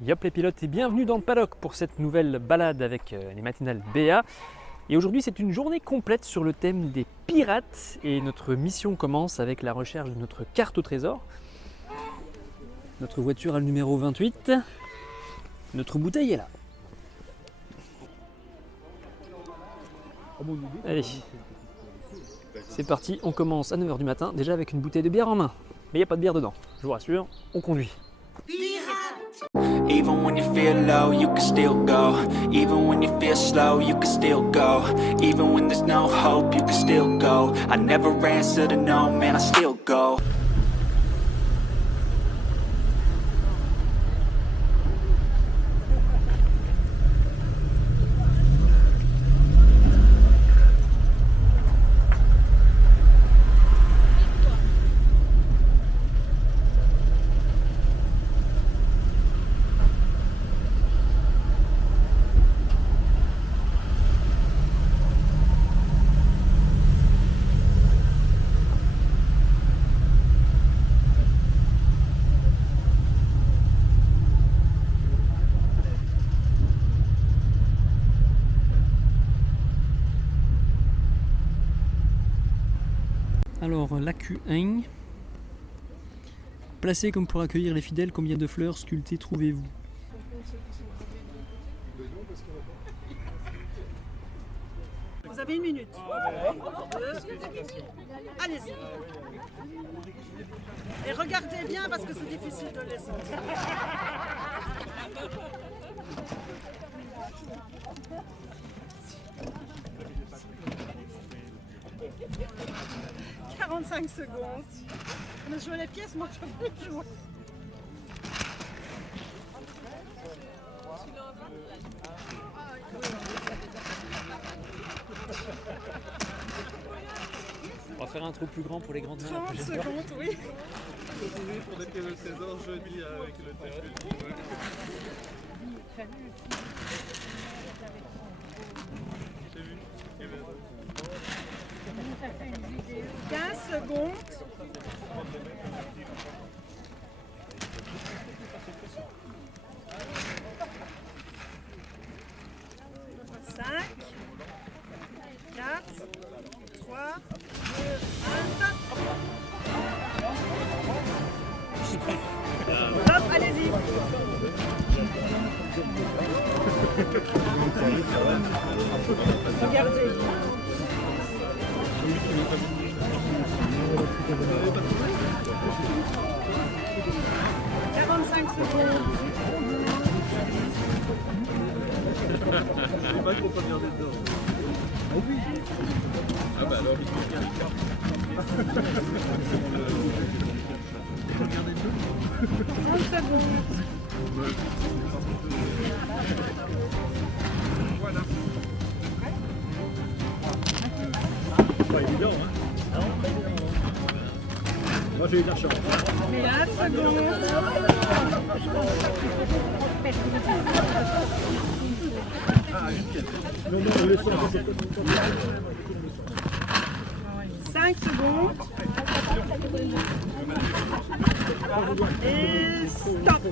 Yop les pilotes et bienvenue dans le paddock pour cette nouvelle balade avec les matinales BA. Et aujourd'hui c'est une journée complète sur le thème des pirates et notre mission commence avec la recherche de notre carte au trésor. Notre voiture a le numéro 28, notre bouteille est là. Allez, c'est parti, on commence à 9h du matin déjà avec une bouteille de bière en main. Mais il n'y a pas de bière dedans, je vous rassure, on conduit. Even when you feel low, you can still go. Even when you feel slow, you can still go. Even when there's no hope, you can still go. I never answer to no, man, I still go. Alors la Q1, placé comme pour accueillir les fidèles, combien de fleurs sculptées trouvez-vous? Vous avez une minute. Allez-y. Et regardez bien parce que c'est difficile de les sentir. « 45 secondes. On a joué les pièces, moi je peux plus jouer. On va faire un trou plus grand pour les grandes mains. 30 secondes, oui. Pour être le César jeudi avec le terrain. J'ai vu. 15 secondes. Cinq, 4, 3, 2, 1, hop, allez-y. Regardez. 45 secondes. Je sais pas qu'on peut regarder dedans. Ah oui. Ah bah alors il faut bien le faire. Regardez dedans. 30 secondes. Voilà. Pas évident, hein? Non, pas évident. Moi j'ai eu de la chance. Mais 1 seconde. Ah, non, non, le son, c'est 5 secondes. Et stop.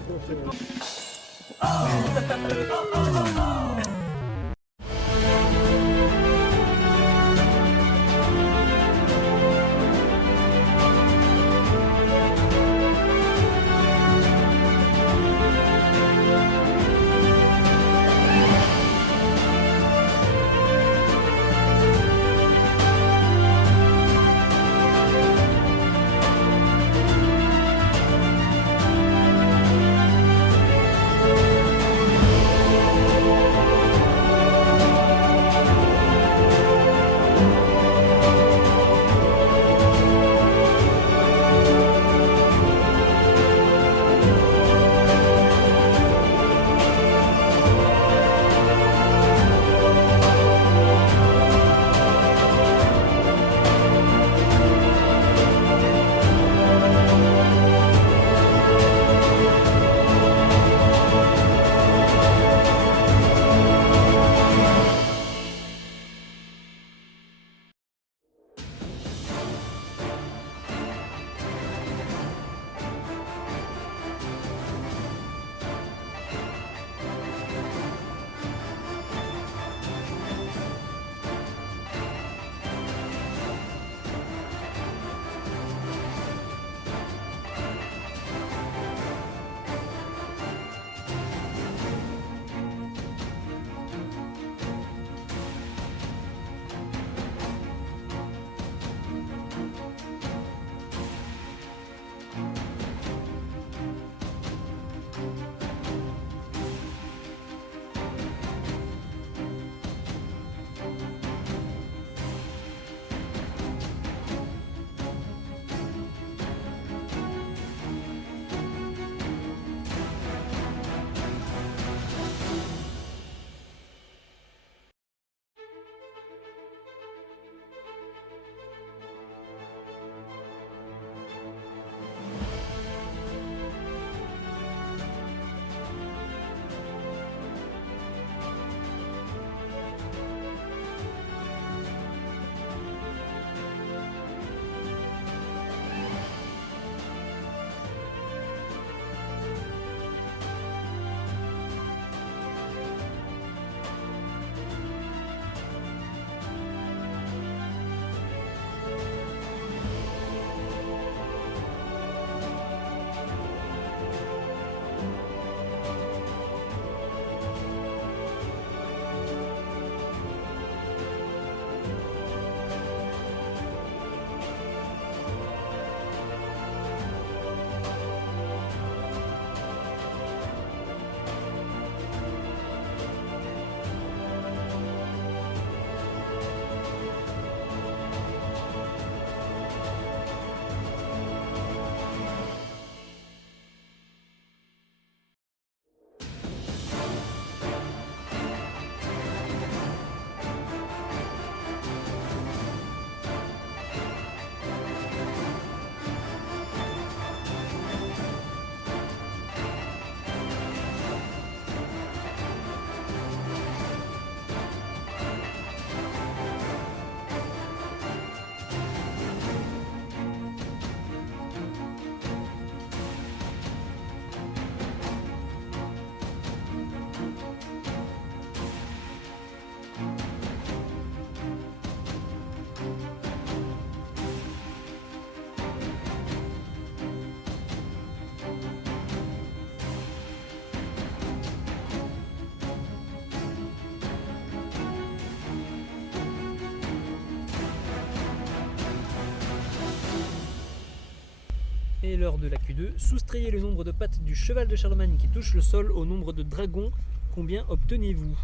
Et lors de la Q2, soustrayez le nombre de pattes du cheval de Charlemagne qui touche le sol au nombre de dragons. Combien obtenez-vous?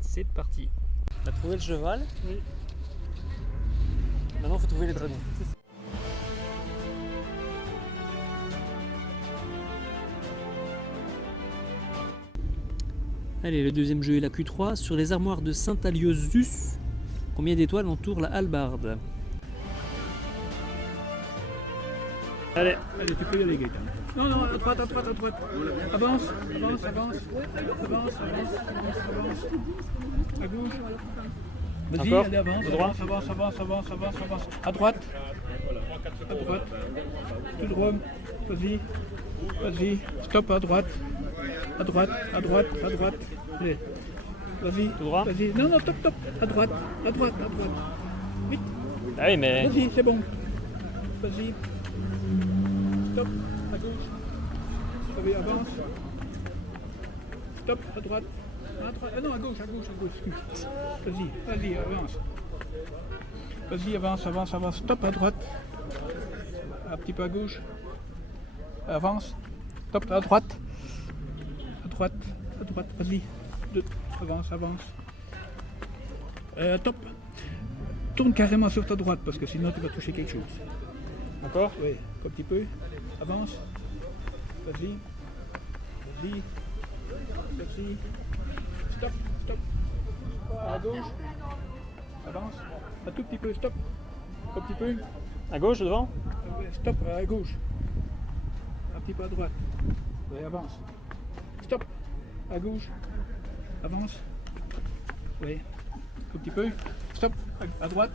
C'est parti. On a trouvé le cheval. Oui. Maintenant, il faut trouver les dragons. Allez, le deuxième jeu est la Q3. Sur les armoires de Saint-Aliosus, combien d'étoiles entourent la hallebarde? Allez, tu peux y aller, Gaëtan. Non, non, à droite. Avance. À gauche. Vas-y, Encore. allez, avance. Au droit. Avance. À droite. Tout droit. Vas-y. Stop, à droite. Allez. Vas-y. Tout droit. Vas-y. Non, stop. À droite. Vite. Ah oui, mais... Vas-y, c'est bon. Vas-y. Stop, à gauche. Allez, avance. Stop, à droite. Ah non, à gauche. Vas-y, avance. Vas-y, avance. Stop, à droite. Un petit peu à gauche. Avance. Stop, à droite. Vas-y. Avance. Top. Tourne carrément sur ta droite parce que sinon tu vas toucher quelque chose. Encore? Oui, un petit peu. Avance. Vas-y. Stop. À gauche. Avance. Un tout petit peu. Stop. Un petit peu. À gauche, devant? Stop. À gauche. Un petit peu à droite. Oui, avance. Stop. À gauche. Avance. Oui. Un petit peu. Stop. À droite.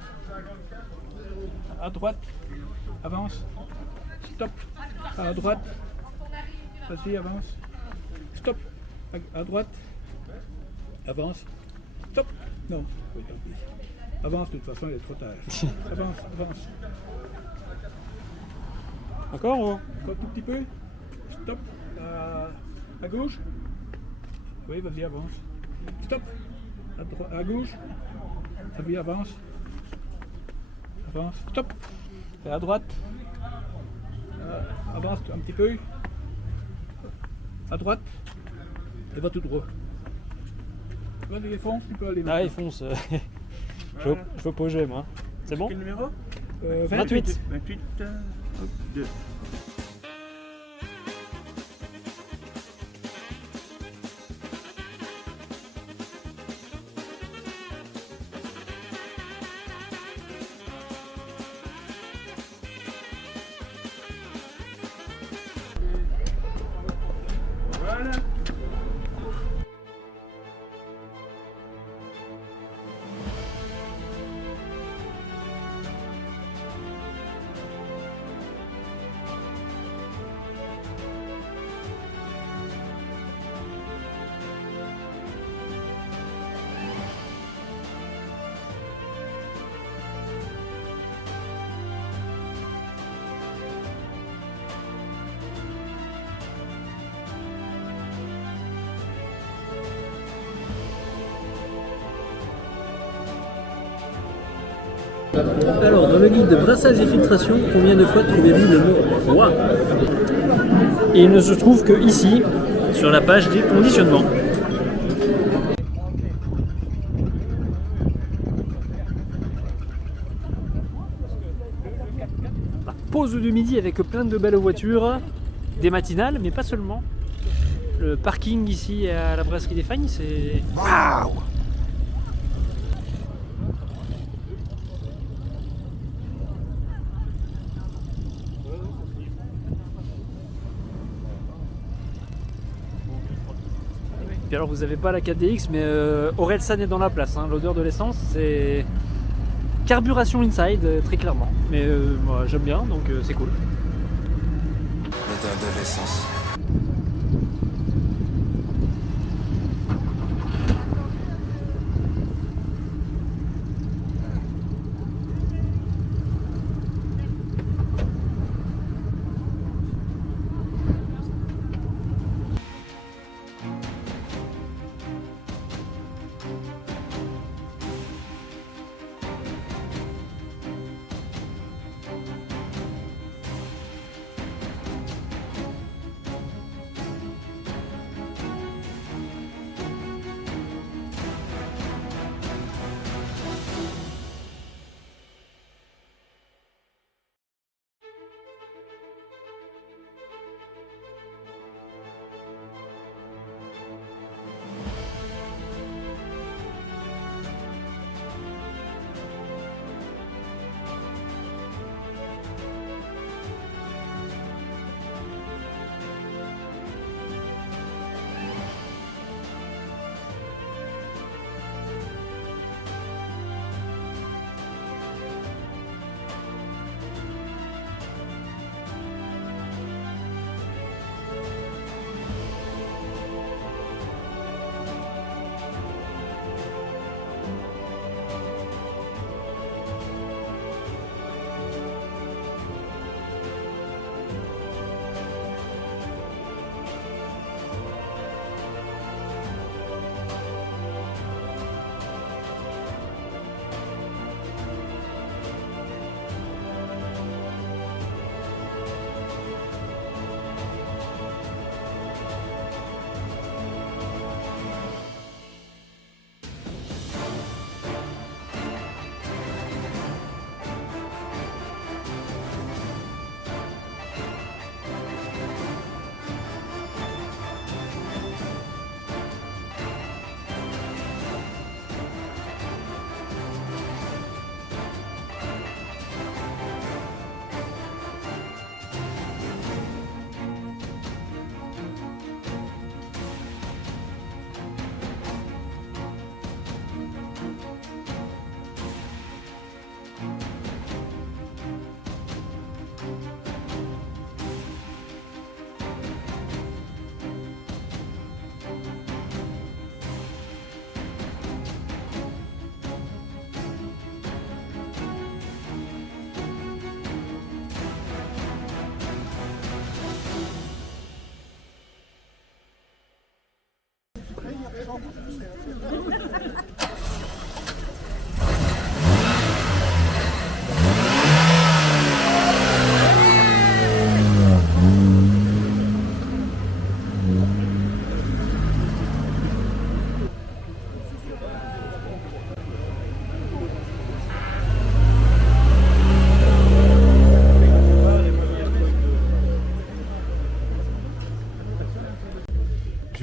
Avance. Stop. À droite. Vas-y, avance. Stop. À droite. Avance. Stop. Non. Oui, tant pis. Avance, de toute façon, il est trop tard. Avance. Encore ou... Encore un tout petit peu. Stop. À gauche. Oui, vas-y, avance. Stop. À gauche. Vas-y, avance. Stop. Et à droite. Avance un petit peu. À droite. Et va tout droit. Vas-y, fonce, tu peux aller. Ah, il fonce. Je veux poser, moi. C'est bon? Quel numéro 28. 2. Voilà. Alors, dans le guide de brassage et filtration, combien de fois trouvez-vous le mot roi? Et il ne se trouve que ici, sur la page des conditionnements. La pause du midi avec plein de belles voitures, des matinales, mais pas seulement. Le parking ici à la brasserie des Fagnes, c'est... Waouh! Puis alors vous n'avez pas la 4DX, mais Orelsan est dans la place, hein. L'odeur de l'essence c'est carburation inside, très clairement. Mais moi j'aime bien, donc c'est cool. L'odeur de l'essence.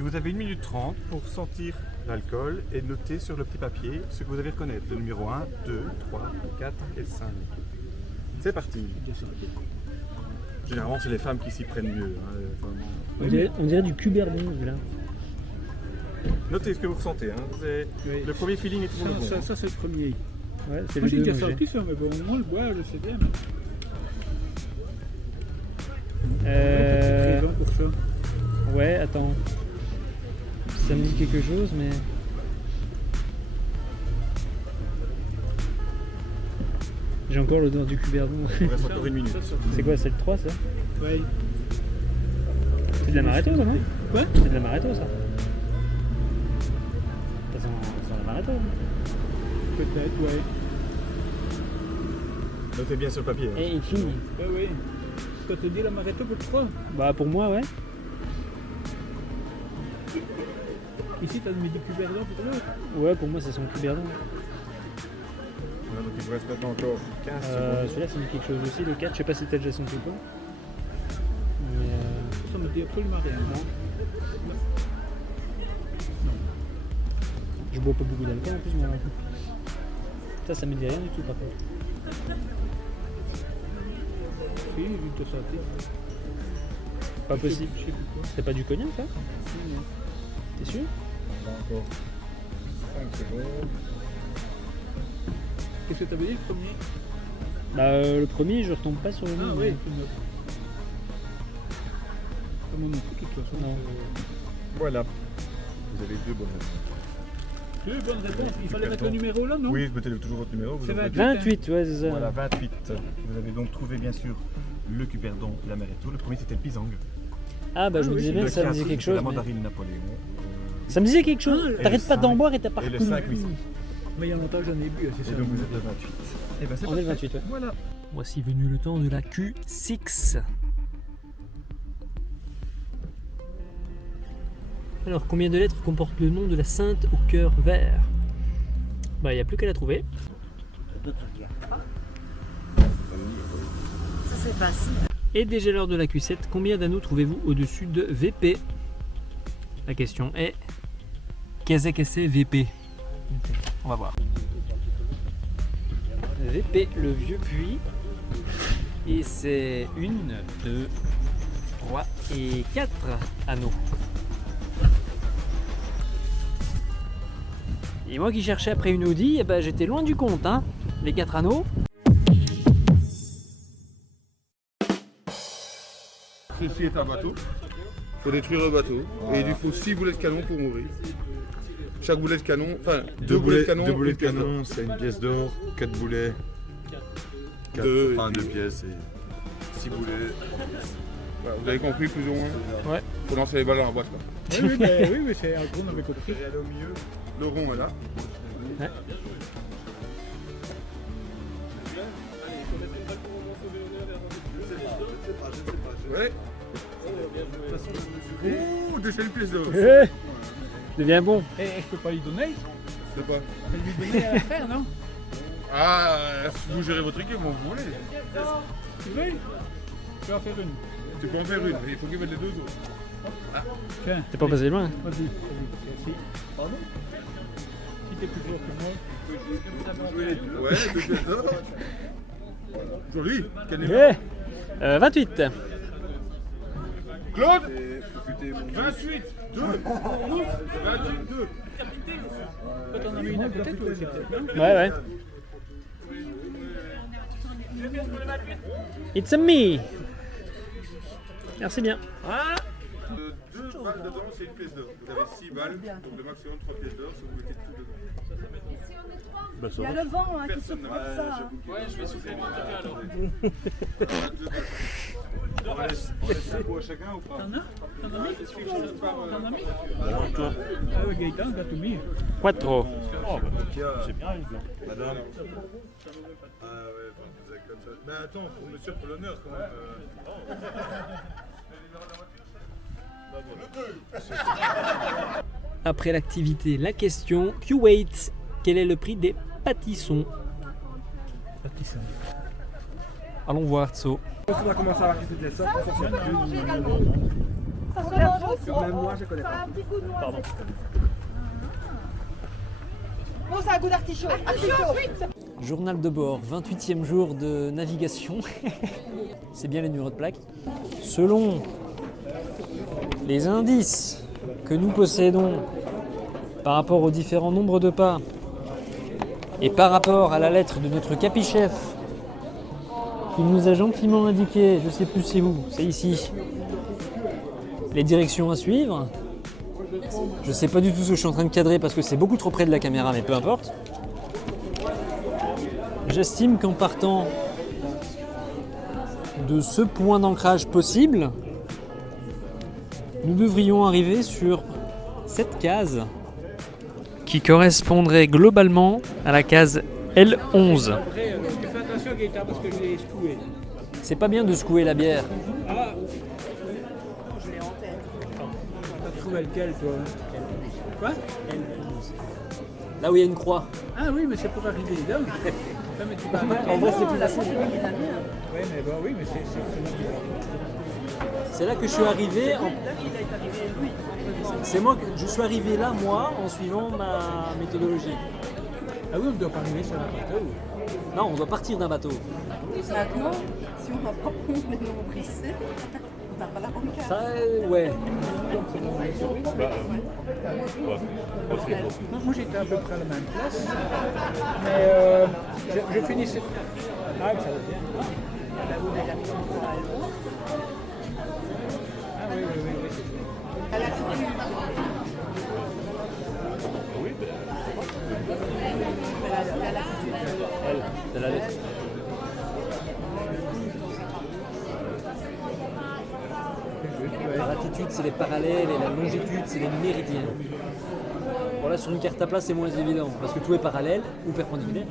Vous avez 1 minute 30 pour sentir l'alcool et noter sur le petit papier ce que vous allez reconnaître. Le numéro 1, 2, 3, 4 et 5. C'est parti. Généralement, c'est les femmes qui s'y prennent mieux. Hein, On dirait du cuberdon là. Notez ce que vous ressentez. Hein. Oui. Le premier feeling est toujours le bon. Ça c'est le premier. Ouais, c'est Moi le j'ai déjà 2 sorti ça, mais bon, moi le boire, je sais bien. Euh... Présent pour ça. Ouais, attends. Ça me dit quelque chose, mais... J'ai encore l'odeur du cuberdon. Il reste encore 1 minute. C'est quoi, c'est le 3 ça? Ouais. C'est de l'amaretto ça, non? Quoi? C'est de l'amaretto ça. Ça sent l'amaretto. Peut-être, ouais. Notez bien sur le papier. Hein. Et il finit. Ouais, oui. Toi te dis l'amaretto pour 3. Bah pour moi, ouais. Ici t'as mis du cuberdon pour l'autre. Ouais, pour moi ça sent le cuberdon. Voilà, donc il vous reste maintenant encore 15 secondes. Celui-là ça me dit quelque chose aussi, le 4. Je sais pas si t'as déjà senti ou pas. Mais Ça me dit absolument rien. non. Je bois pas beaucoup d'alcool en plus, mais ça me dit rien du tout par contre. Si, vu que t'as sorti. Pas possible. Je sais plus quoi. C'est pas du cognac ça? Si, non. T'es sûr? Encore 5 secondes. Qu'est-ce que t'avais dit le premier? Bah le premier je retombe pas sur le nom. Ah oui, tu notes. Comme on a tout de toute façon. Non. Voilà. Vous avez 2 bonnes réponses. Tu veux bonne réponse? Il fallait mettre le numéro là, non? Oui, mettez toujours votre numéro. Vous C'est aurez- 28, ouais c'est ça. Voilà, 28. Vous avez donc trouvé bien sûr le cuberdon, l'amaretto. Le premier c'était le pisang. Ah bah je me disais bien Le que ça me 4, disait quelque c'est la chose. Mais... mandarine Napoléon. Ça me disait quelque chose. Et T'arrêtes le pas d'en 5, boire et t'as pas Et le reconnu. 5, oui. Mais il y a longtemps que j'en ai bu, c'est Et ça. donc vous êtes le 28. Et ben c'est On est le parfait. 28, ouais. Voilà. Voici venu le temps de la Q6. Alors, combien de lettres comporte le nom de la Sainte au cœur vert? Bah, il n'y a plus qu'à la trouver. Ça c'est facile. Et déjà l'heure de la Q7, combien d'anneaux trouvez-vous au-dessus de VP? La question est, qu'est-ce que c'est VP? On va voir. VP, le vieux puits. Et c'est 1, 2, 3 et 4 anneaux. Et moi qui cherchais après une Audi, eh ben, j'étais loin du compte, hein. Les 4 anneaux. Ceci est un bateau. Il faut détruire le bateau. Et il lui faut 6 boulets de canon pour mourir. Chaque boulet de canon, enfin 2 boulets de canon. 2 boulets une de pièce d'or. canon, c'est une pièce d'or, 4 boulets. 2 pièces et 6 boulets. Voilà, vous avez compris plus ou moins? Ouais. Faut lancer les balles dans la boîte. Quoi. Oui, mais c'est un gros, on avait compris. Et aller au milieu, le rond est là. Ouais. Ouais. Ouh, déjà une pièce d'or. Devient bon. Et je peux pas lui donner? C'est pas. Je lui donner à la faire, non? Ah, vous gérez votre équipe, vous voulez. Tu veux? Je vais en faire une. Tu peux en faire une, mais il faut qu'il mette les 2 autres. Tiens, T'es pas passé loin. vas-y. Merci. Pardon? Si t'es plus fort que moi. Ouais, 2 pièces d'or. Joli. Quel numéro? Yeah. 28. Claude 28 2 28 2. Toi, t'en as mis une à côté, toi aussi, peut-être, non? Ouais, ouais. It's a me. Merci bien. 2 balles dedans, c'est une pièce d'or. Vous avez 6 balles, donc le maximum 3 pièces d'or, si vous mettez tout dedans. Il y a le vent hein, qui Personne souffle n'a comme ça. Ouais, je vais souffler. On laisse un coup à chacun ou pas? T'en as mis? Ah oui, Gaëtan, t'as tout mis. Quattro. C'est bien, madame. Ah ouais, vous êtes comme ça. Mais attends, pour monsieur, pour l'honneur quand même. Après l'activité, la question Q8. Quel est le prix des pâtissons? Allons voir, Tso. On va commencer à voir que c'était ça. Même moi, je connais pas. Bon, ça a un goût d'artichaut. Journal de bord, 28e jour de navigation. C'est bien les numéros de plaque. Selon les indices que nous possédons par rapport aux différents nombres de pas et par rapport à la lettre de notre capichef qui nous a gentiment indiqué, je ne sais plus c'est où, c'est ici, les directions à suivre. Je ne sais pas du tout ce que je suis en train de cadrer parce que c'est beaucoup trop près de la caméra, mais peu importe. J'estime qu'en partant de ce point d'ancrage possible, nous devrions arriver sur cette case qui correspondrait globalement à la case L11. Après, fais attention Gaëtan parce que je l'ai secoué. C'est pas bien de secouer la bière. Ah, t'as trouvé lequel toi? Quoi? Là où il y a une croix. Ah oui, mais c'est pour arriver là. Ah, mais tu vas En vrai, c'est plus facile. Oui, mais bon, oui, mais c'est C'est là que je suis arrivé. C'est moi que je suis arrivé là, moi, en suivant ma méthodologie. Ah oui, on ne doit pas arriver sur un bateau. Non, on doit partir d'un bateau. Maintenant, si on va pas prendre les nombrissés, on n'a pas la bonne case. Ça, ouais. Moi j'étais à peu près à la même place, mais je finissais. Ah, ça va bien. Ah oui, oui, oui. Elle, c'est la lettre. La latitude, c'est les parallèles et la longitude, c'est les méridiens. Bon, là, sur une carte à plat, c'est moins évident parce que tout est parallèle ou perpendiculaire.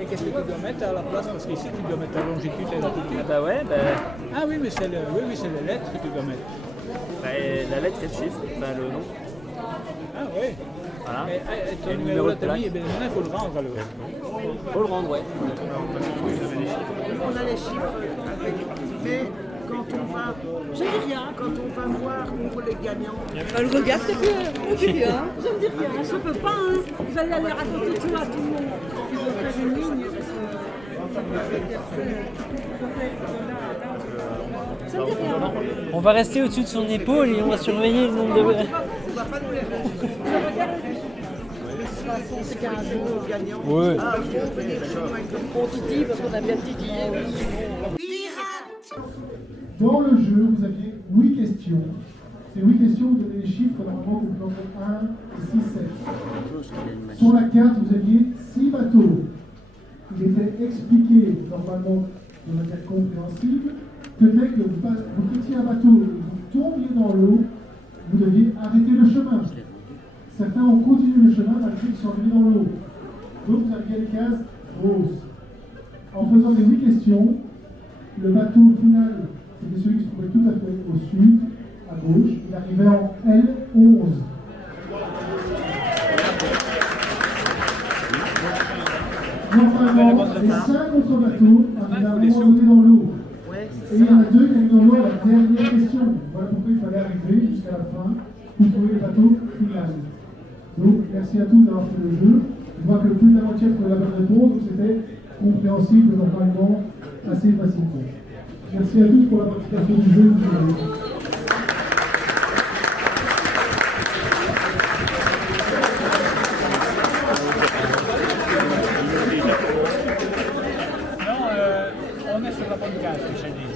Et qu'est-ce que tu dois mettre à la place? Parce qu'ici tu dois mettre la longitude et la latitude. Ah bah ouais, Ah oui, mais c'est les lettres que tu dois mettre. la lettre et le chiffre, enfin le nom. Ah oui. Voilà. Mais Et ton le numéro numéro de de plaque. famille, ben, maintenant il faut le rendre alors. Faut le rendre, ouais. On a les chiffres, mais quand on va, je dis rien, quand on va voir pour les gagnants. Le regard, c'est plus rien. Je ne dis rien, je ne peux pas. Hein. Vous allez aller raconter tout à tout le monde. Ils vont faire une ligne. Je ne dis rien. On va rester au-dessus de son épaule et on va surveiller le nombre de. On va pas nous les faire. De toute façon, c'est 15 euros gagnants. Ouais. Ah, il faut venir chez nous avec le On titille parce qu'on a bien titillé. Dans le jeu, vous aviez 8 questions. Ces 8 questions, vous donnez les chiffres normalement vous pouvez entre 1 et 6, 7. Sur la carte, vous aviez 6 bateaux. Il était expliqué normalement de manière compréhensible que dès que vous quittiez un bateau et que vous tombiez dans l'eau, vous deviez arrêter le chemin. Certains ont continué le chemin malgré qu'ils sont arrivés dans l'eau. Donc vous aviez les cases roses. En faisant les 8 questions, le bateau final, c'était celui qui se trouvait tout à fait au sud, à gauche. Il arrivait en L11. Normalement, les 5 autres bateaux arrivaient à un moment donné dans l'eau. Et il y en a 2 qui arrivent dans l'eau à la dernière question. Voilà pourquoi il fallait arriver jusqu'à la fin pour trouver le bateau final. Donc, merci à tous d'avoir fait le jeu. Je vois que plus de la moitié trouvé la bonne réponse, donc c'était compréhensible normalement assez facilement. Merci à tous pour la participation du jeu. On est sur la bonne case, je dis.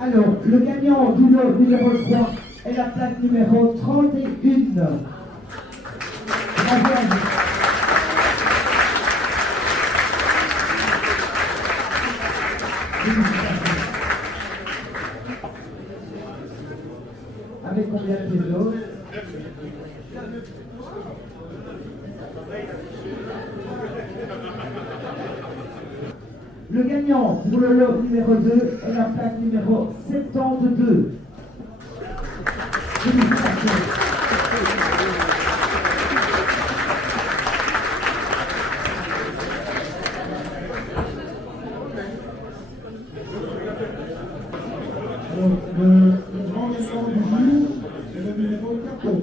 Alors, le gagnant du lot numéro 3 est la plaque numéro 31. Bravo à vous. Félicitations. avec combien de pièces d'or? Le gagnant pour le lot numéro 2 est la plaque numéro 72. Félicitations. Alors, le grand gagnant du jour est le numéro 14.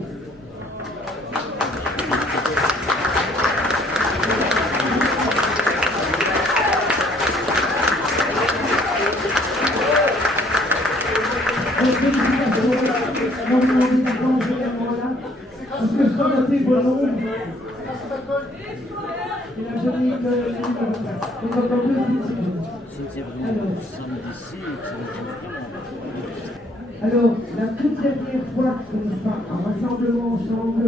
Parce que je dois noter vos noms. Et la journée de alors, la toute dernière fois que nous ferons un rassemblement ensemble,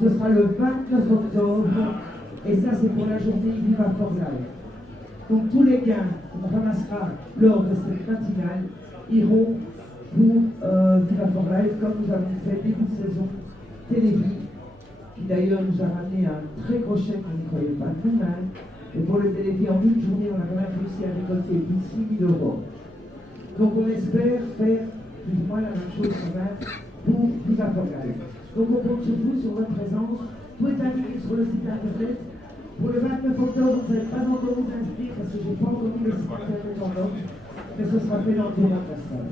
ce sera le 29 octobre. Et ça, c'est pour la journée Viva for Life. Donc, tous les gains qu'on ramassera lors de cette matinale iront pour Viva for Life, comme nous avons fait début de saison Télévis, qui d'ailleurs nous a ramené un très gros chèque, on n'y croyait pas nous-mêmes. Et pour le Télévis, en une journée, on a quand même réussi à récolter 6 000 €. Donc on espère faire plus ou moins la même chose quand même pour Viva for Life. Donc on compte sur vous, sur votre présence. Tout est indiqué sur le site internet. Pour le 29 octobre, vous n'allez pas encore vous inscrire parce que je n'ai pas encore mis le site internet en ordre, mais ce sera fait dans le la salle.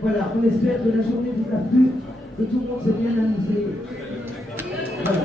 Voilà, on espère que la journée vous a plu, que tout le monde s'est bien amusé. Voilà.